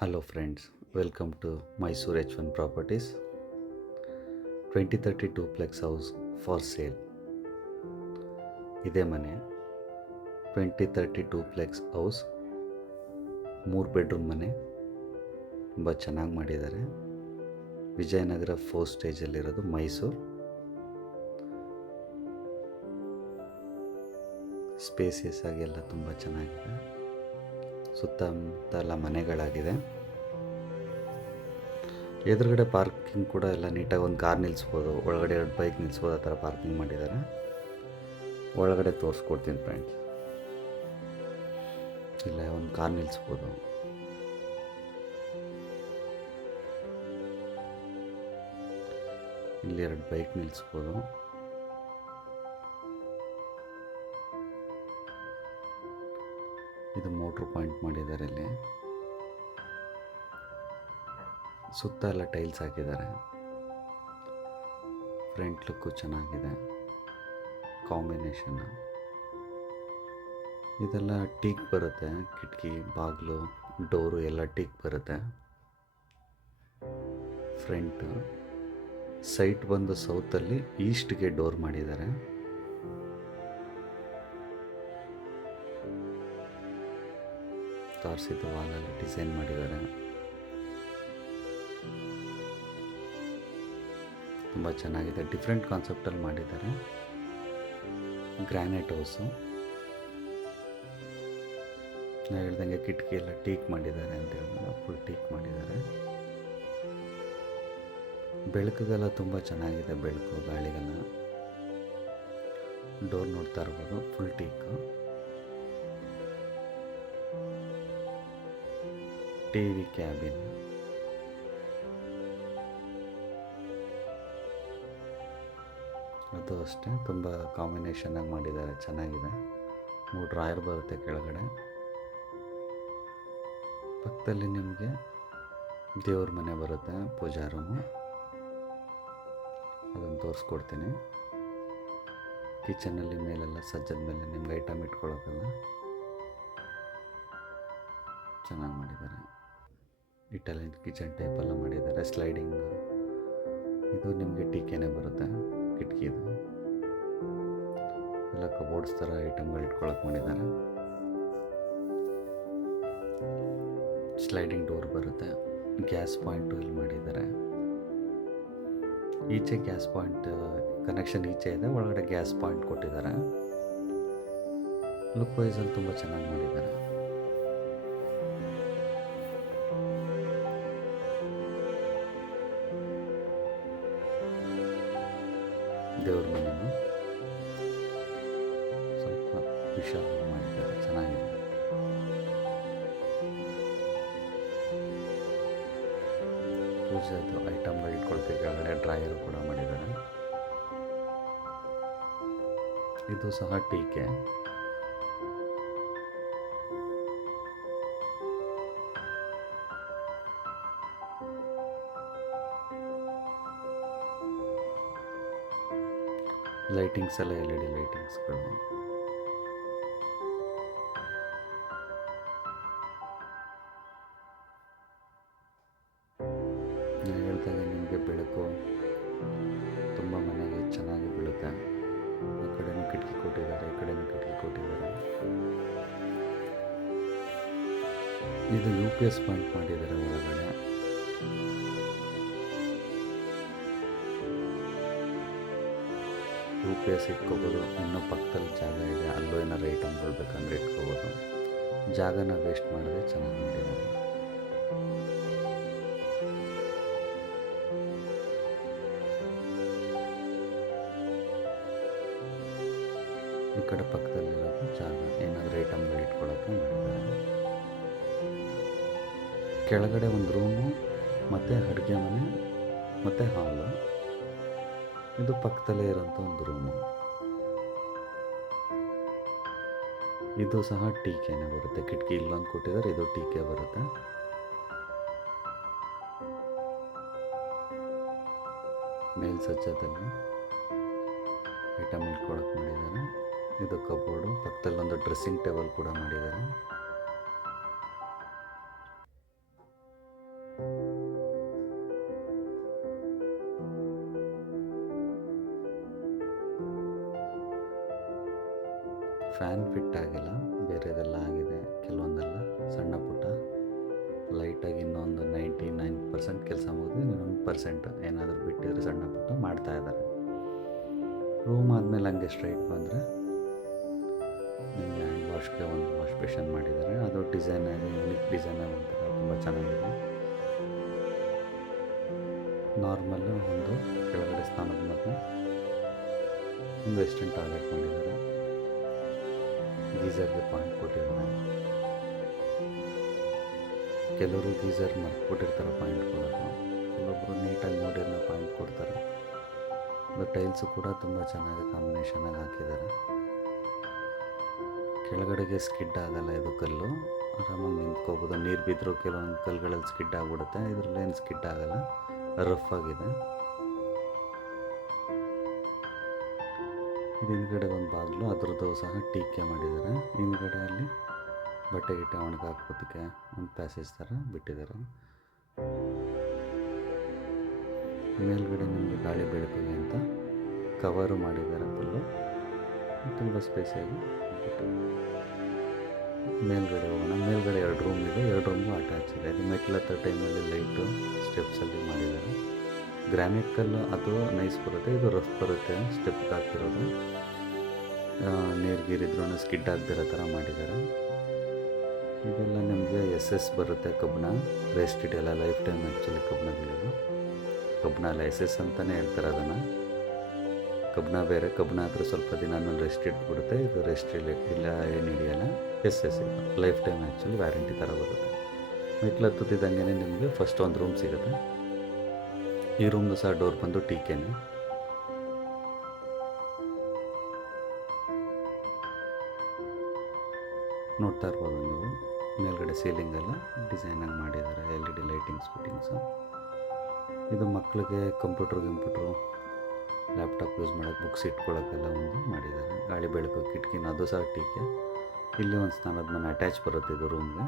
Hello friends, welcome to Mysore H1 Properties. 2030 duplex house for sale. ಇದೇ ಮನೆ 2030 duplex house 3 bedroom ಮನೆ. ತುಂಬ ಚೆನ್ನಾಗಿ ಮಾಡಿದ್ದಾರೆ. ವಿಜಯನಗರ 4 ಸ್ಟೇಜಲ್ಲಿರೋದು ಮೈಸೂರು. ಸ್ಪೇಸಿಯಸ್ ಆಗಿ ಎಲ್ಲ ತುಂಬ ಚೆನ್ನಾಗಿದೆ. ಸುತ್ತಮುತ್ತ ಎಲ್ಲ ಮನೆಗಳಾಗಿದೆ. ಎದುರುಗಡೆ ಪಾರ್ಕಿಂಗ್ ಕೂಡ ಎಲ್ಲ ನೀಟಾಗಿ ಒಂದು ಕಾರ್ ನಿಲ್ಲಿಸ್ಬೋದು, ಒಳಗಡೆ 2 ಬೈಕ್ ನಿಲ್ಲಿಸ್ಬೋದು, ಆ ಥರ ಪಾರ್ಕಿಂಗ್ ಮಾಡಿದ್ದಾರೆ. ಒಳಗಡೆ ತೋರಿಸ್ಕೊಡ್ತೀನಿ ಫ್ರೆಂಡ್ಸ್. ಇಲ್ಲ ಒಂದು ಕಾರ್ ನಿಲ್ಲಿಸ್ಬೋದು. ಇಲ್ಲಿ 2 ಬೈಕ್ ನಿಲ್ಲಿಸ್ಬೋದು. ಇದು ಮೋಟ್ರ್ ಪಾಯಿಂಟ್ ಮಾಡಿದ್ದಾರೆ. ಇಲ್ಲಿ ಸುತ್ತ ಎಲ್ಲ ಟೈಲ್ಸ್ ಹಾಕಿದ್ದಾರೆ. ಫ್ರಂಟ್ ಲುಕ್ಕು ಚೆನ್ನಾಗಿದೆ, ಕಾಂಬಿನೇಷನ್. ಇದೆಲ್ಲ ಟೀಕ್ ಬರುತ್ತೆ, ಕಿಟಕಿ ಬಾಗಿಲು ಡೋರು ಎಲ್ಲ ಟೀಕ್ ಬರುತ್ತೆ. ಫ್ರಂಟ್ ಸೈಟ್ ಬಂದು ಸೌತಲ್ಲಿ ಈಸ್ಟ್ಗೆ ಡೋರ್ ಮಾಡಿದ್ದಾರೆ. ತಾರ್ಸಿದ ವಾಲಲ್ಲಿ ಡಿಸೈನ್ ಮಾಡಿದ್ದಾರೆ. ತುಂಬ ಚೆನ್ನಾಗಿದೆ, ಡಿಫ್ರೆಂಟ್ ಕಾನ್ಸೆಪ್ಟಲ್ಲಿ ಮಾಡಿದ್ದಾರೆ. Granite house. ನಾವು ಹೇಳ್ದಂಗೆ ಕಿಟಕಿ ಎಲ್ಲ ಟೀಕ್ ಮಾಡಿದ್ದಾರೆ ಅಂತ ಹೇಳಿದ್ರೆ ಫುಲ್ ಟೀಕ್ ಮಾಡಿದ್ದಾರೆ. ಬೆಳಕಿಗೆಲ್ಲ ತುಂಬ ಚೆನ್ನಾಗಿದೆ, ಬೆಳಕು ಗಾಳಿಗೆಲ್ಲ. ಡೋರ್ ನೋಡ್ತಾ ಇರ್ಬೋದು, ಫುಲ್ ಟೀಕು. TV cabin. ಅದು ಅಷ್ಟೇ ತುಂಬ ಕಾಂಬಿನೇಷನ್ನಾಗಿ ಮಾಡಿದ್ದಾರೆ, ಚೆನ್ನಾಗಿದೆ. 3 ಡ್ರಾಯರ್ ಬರುತ್ತೆ ಕೆಳಗಡೆ. ಪಕ್ಕದಲ್ಲಿ ನಿಮಗೆ ದೇವ್ರ ಮನೆ ಬರುತ್ತೆ, ಪೂಜಾ ರೂಮು. ಅದನ್ನು ತೋರಿಸ್ಕೊಡ್ತೀನಿ. ಕಿಚನಲ್ಲಿ ಮೇಲೆಲ್ಲ ಸಜ್ಜದ ಮೇಲೆ ನಿಮ್ಗೆ ಐಟಮ್ ಇಟ್ಕೊಳ್ಳೋಕ್ಕಲ್ಲ ಚೆನ್ನಾಗಿ ಮಾಡಿದ್ದಾರೆ. ಇಟಾಲಿಯನ್ ಕಿಚನ್ ಟೈಪೆಲ್ಲ ಮಾಡಿದ್ದಾರೆ. ಸ್ಲೈಡಿಂಗ್ ಇದು ನಿಮಗೆ ಟೀಕೆನೇ ಬರುತ್ತೆ, ಕಿಟಕಿದು ಎಲ್ಲ ಕಬೋರ್ಡ್ಸ್ ಥರ ಐಟಮ್ಗಳು ಇಟ್ಕೊಳಕ್ಕೆ ಮಾಡಿದ್ದಾರೆ. ಸ್ಲೈಡಿಂಗ್ ಡೋರ್ ಬರುತ್ತೆ. ಗ್ಯಾಸ್ ಪಾಯಿಂಟು ಇಲ್ಲಿ ಮಾಡಿದ್ದಾರೆ. ಈಚೆ ಗ್ಯಾಸ್ ಪಾಯಿಂಟ್ ಕನೆಕ್ಷನ್ ಈಚೆ ಇದೆ, ಒಳಗಡೆ ಗ್ಯಾಸ್ ಪಾಯಿಂಟ್ ಕೊಟ್ಟಿದ್ದಾರೆ. ಲುಕ್ ವೈಸಲ್ಲಿ ತುಂಬ ಚೆನ್ನಾಗಿ ಮಾಡಿದ್ದಾರೆ. ದೇವ್ರ ಮನೆಯೂ ಸ್ವಲ್ಪ ವಿಶಾಲ ಮಾಡಿದ್ದಾರೆ, ಚೆನ್ನಾಗಿದೆ. ಪೂಜೆದು ಐಟಮ್ಗಳು ಇಟ್ಕೊಳ್ತೀವಿ. ಕೆಳಗಡೆ ಡ್ರಾಯರ್ ಕೂಡ ಮಾಡಿದ್ದಾರೆ. ಇದು ಸಹ ಟೀಕೆ. ಲೈಟಿಂಗ್ಸ್ ಎಲ್ಲ LED ಲೈಟಿಂಗ್ಸ್ಗಳು. ನಾನು ಹೇಳ್ದಾಗ ನಿಮಗೆ ಬೆಳಕು ತುಂಬ ಮನೆಗೆ ಚೆನ್ನಾಗಿ ಬೀಳುತ್ತೆ. ಆ ಕಡೆನೂ ಕಿಟಕಿ ಕೊಟ್ಟಿದ್ದಾರೆ, ಈ ಕಡೆನೂ ಕಿಟಕಿ ಕೊಟ್ಟಿದ್ದಾರೆ. ಇದು UPS ಪಾಯಿಂಟ್ ಮಾಡಿದ್ದಾರೆ ಒಳಗಡೆ. UPS ಇಟ್ಕೋಬೋದು. ಇನ್ನೂ ಪಕ್ಕದಲ್ಲಿ ಜಾಗ ಇದೆ, ಅಲ್ಲೂ ಏನಾರು ಐಟಮ್ಗಳು ಬೇಕಂದ್ರೆ ಇಟ್ಕೋಬೋದು. ಜಾಗನ ವೇಸ್ಟ್ ಮಾಡಿದ್ರೆ ಚೆನ್ನಾಗಿ ಮಾಡಿದ್ದಾರೆ. ಈ ಕಡೆ ಪಕ್ಕದಲ್ಲಿರೋದು ಜಾಗ ಏನಾದರೂ ಐಟಮ್ಗಳು ಇಟ್ಕೊಳ್ಳೋಕ್ಕೆ ಮಾಡಿದ್ದಾರೆ. ಕೆಳಗಡೆ ಒಂದು ರೂಮು ಮತ್ತು ಅಡುಗೆ ಮನೆ ಮತ್ತು ಹಾಲು. ಇದು ಪಕ್ಕದಲ್ಲೇ ಇರೋಂಥ ಒಂದು ರೂಮು. ಇದು ಸಹ ಟೀಕೆನೇ ಬರುತ್ತೆ. ಕಿಟಕಿ ಇಲ್ಲೊಂದು ಕೊಟ್ಟಿದ್ದಾರೆ, ಇದು ಟೀಕೆ ಬರುತ್ತೆ. ಮೇಲ್ಸಜ್ಜದಲ್ಲಿ ಐಟಮ್ ಇಟ್ಕೊಳಕ್ಕೆ ಮಾಡಿದ್ದಾರೆ. ಇದು ಕಬೋರ್ಡು. ಪಕ್ಕದಲ್ಲಿ ಒಂದು ಡ್ರೆಸ್ಸಿಂಗ್ ಟೇಬಲ್ ಕೂಡ ಮಾಡಿದ್ದಾರೆ. ಫ್ಯಾನ್ ಫಿಟ್ ಆಗಿಲ್ಲ, ಬೇರೆದೆಲ್ಲ ಆಗಿದೆ, ಕೆಲವೊಂದೆಲ್ಲ ಸಣ್ಣ ಪುಟ್ಟ ಲೈಟಾಗಿ ಇನ್ನೊಂದು 99% ಕೆಲಸ ಮುಗಿದು ಇನ್ನೊಂದು ಪರ್ಸೆಂಟ್ ಏನಾದರೂ ಬಿಟ್ಟಿದ್ರೆ ಸಣ್ಣ ಪುಟ್ಟ ಮಾಡ್ತಾಯಿದ್ದಾರೆ. ರೂಮ್ ಆದಮೇಲೆ ಹಂಗೆ ಸ್ಟ್ರೈಟ್ ಬಂದರೆ ನಿಮಗೆ ಹ್ಯಾಂಡ್ ವಾಶ್ಗೆ ಒಂದು ವಾಶ್ ಬೇಷನ್ ಮಾಡಿದ್ದಾರೆ. ಅದು ಡಿಸೈನ್ ಆಗಿ ಯುನಿಕ್ ಡಿಸೈನ್ ಒಂಥರ ತುಂಬ ಚೆನ್ನಾಗಿದೆ. ನಾರ್ಮಲ್ಲು ಒಂದು ಕೆಳಗಡೆ ಸ್ನಾನದ ಮತ್ತು ಒಂದು ವೆಸ್ಟರ್ನ್ ಟಾಯ್ಲೆಟ್ ಮಾಡಿದ್ದಾರೆ. ಗೀಝರ್ಗೆ ಪಾಯಿಂಟ್ ಕೊಟ್ಟಿದ್ದಾರೆ. ಕೆಲವರು ಗೀಝರ್ ಮರ್ತ್ಬಿಟ್ಟಿರ್ತಾರೆ ಪಾಯಿಂಟ್ ಕೊಡೋದು, ಕೆಲವೊಬ್ಬರು ನೀಟಾಗಿ ನೋಡಿರೋ ಪಾಯಿಂಟ್ ಕೊಡ್ತಾರೆ. ಅದು ಟೈಲ್ಸು ಕೂಡ ತುಂಬ ಚೆನ್ನಾಗಿ ಕಾಂಬಿನೇಷನಾಗಿ ಹಾಕಿದ್ದಾರೆ. ಕೆಳಗಡೆಗೆ ಸ್ಕಿಡ್ ಆಗಲ್ಲ, ಇದು ಕಲ್ಲು ಆರಾಮಾಗಿ ನಿಂತ್ಕೋಬೋದು. ನೀರು ಬಿದ್ದರೂ ಕೆಲವೊಂದು ಕಲ್ಲುಗಳಲ್ಲಿ ಸ್ಕಿಡ್ ಆಗಿಬಿಡುತ್ತೆ, ಇದರಲ್ಲಿ ಏನು ಸ್ಕಿಡ್ ಆಗಲ್ಲ, ರಫ್ ಆಗಿದೆ. ಇದು ಹಿಂದ್ಗಡೆ ಒಂದು ಬಾಗಿಲು, ಅದರದ್ದು ಸಹ ಟೀಕೆ ಮಾಡಿದ್ದಾರೆ. ಹಿಂದ್ಗಡೆ ಅಲ್ಲಿ ಬಟ್ಟೆ ಗಿಟ್ಟೆ ಒಣಗಾಕೋದಕ್ಕೆ ಒಂದು ಪ್ಯಾಸೇಜ್ ಥರ ಬಿಟ್ಟಿದ್ದಾರೆ. ಮೇಲ್ಗಡೆ ನಿಮಗೆ ಗಾಳಿ ಬೆಳಕಿಗೆ ಅಂತ ಕವರು ಮಾಡಿದ್ದಾರೆ. ಫುಲ್ಲು ತುಂಬ ಸ್ಪೇಸಿಯಾಗಿ ಬಿಟ್ಟು ಮೇಲ್ಗಡೆ ಹೋಗೋಣ. ಮೇಲ್ಗಡೆ 2 ರೂಮ್ ಇದೆ, 2 ರೂಮ್ಗೂ ಅಟ್ಯಾಚ್ ಇದೆ. ಇದು ಮೆಟ್ಲು ಹತ್ತೋ ಟೈಮಲ್ಲಿ ಲೈಟು ಸ್ಟೆಪ್ಸಲ್ಲಿ ಮಾಡಿದ್ದಾರೆ. ಗ್ರಾನೈಟ್ ಕಲ್ಲು ಅದು ನೈಸ್ ಬರುತ್ತೆ, ಇದು ರಫ್ ಬರುತ್ತೆ. ಸ್ಟೆಪ್ಗೆ ಹಾಕಿರೋದು ನೀರು ಗೀರಿದ್ರೂ ಸ್ಕಿಡ್ ಆಗದಿರೋ ಥರ ಮಾಡಿದ್ದಾರೆ. ಇದೆಲ್ಲ ನಿಮಗೆ SS ಬರುತ್ತೆ ಕಬ್ಬಣ, ರೆಸ್ಟಿಡ್ ಎಲ್ಲ ಲೈಫ್ ಟೈಮ್. ಆ್ಯಕ್ಚುಲಿ ಕಬ್ಬಣಗಳಿದು ಕಬ್ಬಣ ಅಲ್ಲ, SS ಅಂತಲೇ ಹೇಳ್ತಾರೆ ಅದನ್ನು. ಕಬ್ಬಣ ಬೇರೆ, ಕಬ್ಬಣ ಹತ್ರ ಸ್ವಲ್ಪ ದಿನ ಆದಮೇಲೆ ರೆಸ್ಟ್ ಇಟ್ಬಿಡುತ್ತೆ. ಇದು ರೆಸ್ಟ್ ಇಲ್ಲ, ಏನು ಹಿಡಿಯಲ್ಲ. SS ಇದು ಲೈಫ್ ಟೈಮ್ ಆ್ಯಕ್ಚುಲಿ ವ್ಯಾರಂಟಿ ಥರ ಬರುತ್ತೆ. ಮೆಟ್ಲು ಹತ್ತುತ್ತಿದ್ದಂಗೆ ನಿಮಗೆ ಫಸ್ಟ್ ಒಂದು ರೂಮ್ ಸಿಗುತ್ತೆ. ಈ ರೂಮ್ದು ಸಹ ಡೋರ್ ಬಂದು ಟೀಕೆನೆ. ನೋಡ್ತಾ ಇರ್ಬೋದು ನೀವು, ಮೇಲ್ಗಡೆ ಸೀಲಿಂಗೆಲ್ಲ ಡಿಸೈನಾಗಿ ಮಾಡಿದ್ದಾರೆ. LED lightings fittings. ಇದು ಮಕ್ಕಳಿಗೆ ಕಂಪ್ಯೂಟ್ರು ಲ್ಯಾಪ್ಟಾಪ್ ಯೂಸ್ ಮಾಡೋಕ್ಕೆ, ಬುಕ್ಸ್ ಇಟ್ಕೊಳ್ಳೋಕ್ಕೆಲ್ಲ ಒಂದು ಮಾಡಿದ್ದಾರೆ. ಗಾಳಿ ಬೆಳಕು ಕಿಟಕಿನ, ಅದು ಸಹ ಟೀಕೆ. ಇಲ್ಲಿ ಒಂದು ಸ್ನಾನದ ಮನೆ ಅಟ್ಯಾಚ್ ಬರುತ್ತೆ. ಇದು ರೂಮ್ಗೆ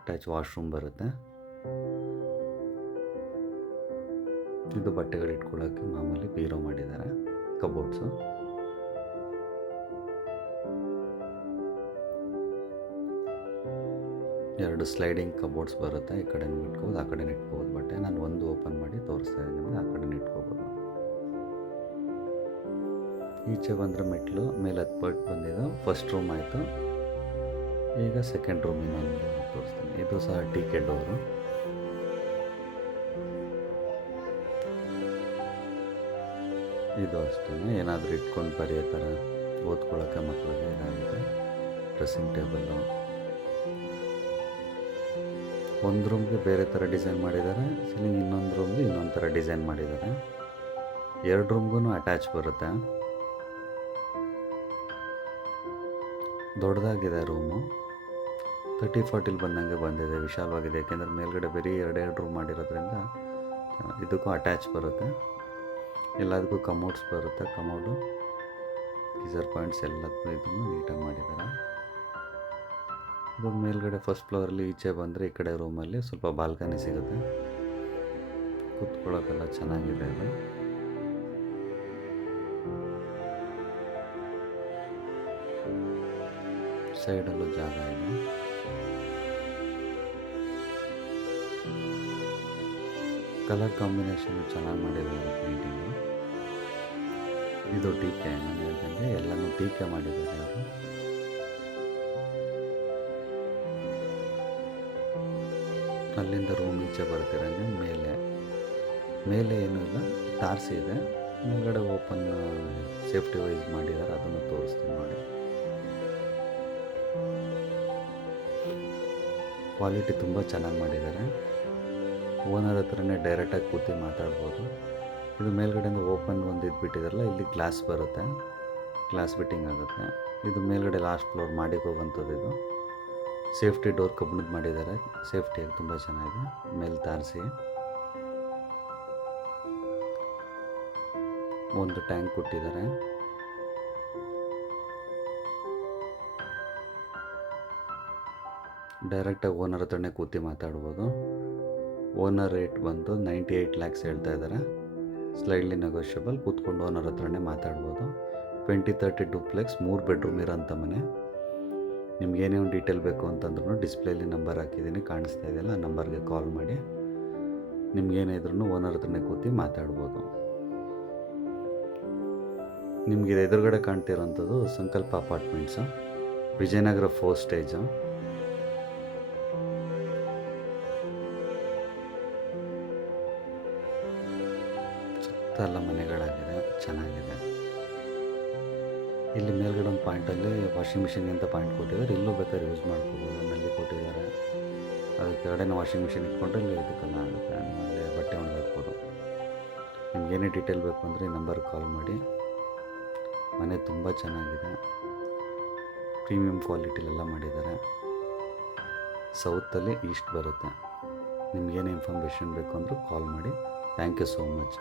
ಅಟ್ಯಾಚ್ ವಾಶ್ರೂಮ್ ಬರುತ್ತೆ. ಇದು ಬಟ್ಟೆಗಳು ಇಟ್ಕೊಳ್ಳೋಕ್ಕೆ ಮಾಮೂಲಿ ಬೀರೋ ಮಾಡಿದ್ದಾರೆ, ಕಬೋರ್ಡ್ಸು. ಎರಡು ಸ್ಲೈಡಿಂಗ್ ಕಬೋರ್ಡ್ಸ್ ಬರುತ್ತೆ. ಈ ಕಡೆ ಇಟ್ಕೋಬೋದು, ಆ ಕಡೆ ಇಟ್ಕೋಬೋದು ಬಟ್ಟೆ. ನಾನು ಒಂದು ಓಪನ್ ಮಾಡಿ ತೋರಿಸ್ತಾ ಇದ್ದೀನಿ ನಿಮಗೆ, ಆ ಕಡೆ ಇಟ್ಕೋಬೋದು. ಈಚೆ ಬಂದರೆ ಮೆಟ್ಲು ಮೇಲೆ ಹತ್ಬಿಟ್ಟು ಬಂದಿದ್ದು ಫಸ್ಟ್ ರೂಮ್ ಆಯಿತು. ಈಗ ಸೆಕೆಂಡ್ ರೂಮ್ ಇನ್ನೊಂದು ತೋರಿಸ್ತೀನಿ. ಇದು ಸಹ ಟೀಕೆ ಡೋರು. ಇದು ಅಷ್ಟೇ, ಏನಾದರೂ ಇಟ್ಕೊಂಡು ಬರೆಯೋ ಥರ ಓದ್ಕೊಳ್ಳೋಕ್ಕೆ ಮಕ್ಕಳಿಗೆ ಇದಾಗುತ್ತೆ. Dressing table. ಒಂದು ರೂಮ್ಗೆ ಬೇರೆ ಥರ ಡಿಸೈನ್ ಮಾಡಿದ್ದಾರೆ, ಸೀಲಿಂಗ್ ಇನ್ನೊಂದು ರೂಮ್ಗೆ ಇನ್ನೊಂದು ಥರ ಡಿಸೈನ್ ಮಾಡಿದ್ದಾರೆ. 2 ರೂಮ್ಗೂ ಅಟ್ಯಾಚ್ ಬರುತ್ತೆ. ದೊಡ್ಡದಾಗಿದೆ ರೂಮು, 30-40 ಬಂದಂಗೆ ಬಂದಿದೆ, ವಿಶಾಲವಾಗಿದೆ. ಯಾಕೆಂದರೆ ಮೇಲ್ಗಡೆ ಬರೀ 2 ರೂಮ್ ಮಾಡಿರೋದ್ರಿಂದ ಇದಕ್ಕೂ ಅಟ್ಯಾಚ್ ಬರುತ್ತೆ. ಎಲ್ಲದಕ್ಕೂ ಕಮೋಡ್ಸ್ ಬರುತ್ತೆ. ಕಮೋಡು, ಗೀಸರ್ ಪಾಯಿಂಟ್ಸ್ ಎಲ್ಲದಕ್ಕೂ ಇದನ್ನು ನೀಟಾಗಿ ಮಾಡಿದ್ದಾರೆ. ಇದು ಮೇಲ್ಗಡೆ ಫಸ್ಟ್ ಫ್ಲೋರಲ್ಲಿ. ಈಚೆ ಬಂದರೆ ಈ ಕಡೆ ರೂಮಲ್ಲಿ ಸ್ವಲ್ಪ ಬಾಲ್ಕನಿ ಸಿಗುತ್ತೆ, ಕೂತ್ಕೊಳ್ಳೋಕ್ಕೆಲ್ಲ ಚೆನ್ನಾಗಿದೆ. ಇದು ಸೈಡಲ್ಲೂ ಜಾಗ ಇದೆ. ಕಲರ್ ಕಾಂಬಿನೇಷನ್ ಚೆನ್ನಾಗಿ ಮಾಡಿದ್ದಾರೆ ಪೇಂಟಿಂಗು. ಇದು ಟೀಕೆ, ನಾನು ಹೇಳ್ದಂಗೆ ಎಲ್ಲನೂ ಟೀಕೆ ಮಾಡಿದ್ದಾರೆ ಅವರು. ಅಲ್ಲಿಂದ ರೂಮ್ ಈಚೆ ಬರ್ತಿರಂಗೆ ಮೇಲೆ ಏನೂ ಇಲ್ಲ, ಟಾರ್ಸಿ ಇದೆ. ಮೇಲ್ಗಡೆ ಓಪನ್ ಸೇಫ್ಟಿ ವೈಸ್ ಮಾಡಿದ್ದಾರೆ, ಅದನ್ನು ತೋರಿಸ್ತೀನಿ ನೋಡಿ. ಕ್ವಾಲಿಟಿ ತುಂಬ ಚೆನ್ನಾಗಿ ಮಾಡಿದ್ದಾರೆ. ಓನರ್ ಹತ್ರನೇ ಡೈರೆಕ್ಟಾಗಿ ಕೂತು ಮಾತಾಡ್ಬೋದು. ಇದು ಮೇಲ್ಗಡೆಯಿಂದ ಓಪನ್ ಒಂದು ಇದ್ಬಿಟ್ಟಿದಾರಲ್ಲ, ಇಲ್ಲಿ ಗ್ಲಾಸ್ ಬರುತ್ತೆ, ಗ್ಲಾಸ್ ಫಿಟ್ಟಿಂಗ್ ಆಗುತ್ತೆ. ಇದು ಮೇಲ್ಗಡೆ ಲಾಸ್ಟ್ ಫ್ಲೋರ್ ಮಾಡಿಗೆ ಹೋಗೋಂಥದ್ದು. ಇದು ಸೇಫ್ಟಿ ಡೋರ್ ಕಬ್ಬಿಣದ ಮಾಡಿದ್ದಾರೆ, ಸೇಫ್ಟಿಯಾಗಿ ತುಂಬ ಚೆನ್ನಾಗಿದೆ. ಮೇಲೆ ತಾರಿಸಿ ಒಂದು ಟ್ಯಾಂಕ್ ಕೊಟ್ಟಿದ್ದಾರೆ. ಡೈರೆಕ್ಟಾಗಿ ಓನರ್ ಹತ್ರನೇ ಕೂತು ಮಾತಾಡ್ಬೋದು. ಓನರ್ ರೇಟ್ ಬಂದು 98 lakhs ಹೇಳ್ತಾ ಇದ್ದಾರೆ. ಸ್ಲೈಡ್ಲಿ ನೆಗೋಷಿಯಬಲ್, ಕೂತ್ಕೊಂಡು ಓನರ್ ಹತ್ರನೇ ಮಾತಾಡ್ಬೋದು. 20-30 ಡೂಪ್ಲೆಕ್ಸ್ 3 ಬೆಡ್ರೂಮ್ ಇರೋಂಥ ಮನೆ. ನಿಮ್ಗೇನೇ ಒಂದು ಡೀಟೇಲ್ ಬೇಕು ಅಂತಂದ್ರೂ ಡಿಸ್ಪ್ಲೇಲಿ ನಂಬರ್ ಹಾಕಿದ್ದೀನಿ, ಕಾಣಿಸ್ತಾ ಇದೆಯಲ್ಲ, ಆ ನಂಬರ್ಗೆ ಕಾಲ್ ಮಾಡಿ ನಿಮ್ಗೇನೇ ಇದ್ರೂ ಓನರ್ ಹತ್ರನೇ ಕೂತು ಮಾತಾಡ್ಬೋದು. ನಿಮಗೆ ಎದುರುಗಡೆ ಕಾಣ್ತಿರೋಂಥದ್ದು ಸಂಕಲ್ಪ ಅಪಾರ್ಟ್ಮೆಂಟ್ಸು, ವಿಜಯನಗರ 4 ಸ್ಟೇಜು. ಸುತ್ತ ಎಲ್ಲ ಮನೆಗಳಾಗಿದೆ, ಚೆನ್ನಾಗಿದೆ. ಇಲ್ಲಿ ಮೇಲ್ಗಡೆ ಒಂದು ಪಾಯಿಂಟಲ್ಲಿ ವಾಷಿಂಗ್ ಮಿಷಿನ್ಗೆ ಅಂತ ಪಾಯಿಂಟ್ ಕೊಟ್ಟಿದ್ದಾರೆ, ಇಲ್ಲೂ ಬೇಕಾದ್ರೆ ಯೂಸ್ ಮಾಡ್ಕೋಬೋದು. ನಲ್ಲಿ ಕೊಟ್ಟಿದ್ದಾರೆ, ಅದಕ್ಕೆ ಕೆಳಗಡೆ ವಾಷಿಂಗ್ ಮಿಷಿನ್ ಇಟ್ಕೊಂಡ್ರೆ ಇಲ್ಲಿ ಇದಕ್ಕೆಲ್ಲ ಆಗುತ್ತೆ, ಅಲ್ಲಿ ಬಟ್ಟೆ ಒಣಗಾಕ್ಬೋದು. ನಿಮ್ಗೇನೇ ಡೀಟೇಲ್ ಬೇಕು ಅಂದರೆ ಈ ನಂಬರ್ಗೆ ಕಾಲ್ ಮಾಡಿ. ಮನೆ ತುಂಬ ಚೆನ್ನಾಗಿದೆ, ಪ್ರೀಮಿಯಂ ಕ್ವಾಲಿಟಿಲೆಲ್ಲ ಮಾಡಿದ್ದಾರೆ. ಸೌತಲ್ಲಿ ಈಸ್ಟ್ ಬರುತ್ತೆ. ನಿಮಗೇನು ಇನ್ಫಾರ್ಮೇಷನ್ ಬೇಕು ಅಂದರೂ ಕಾಲ್ ಮಾಡಿ. Thank you so much.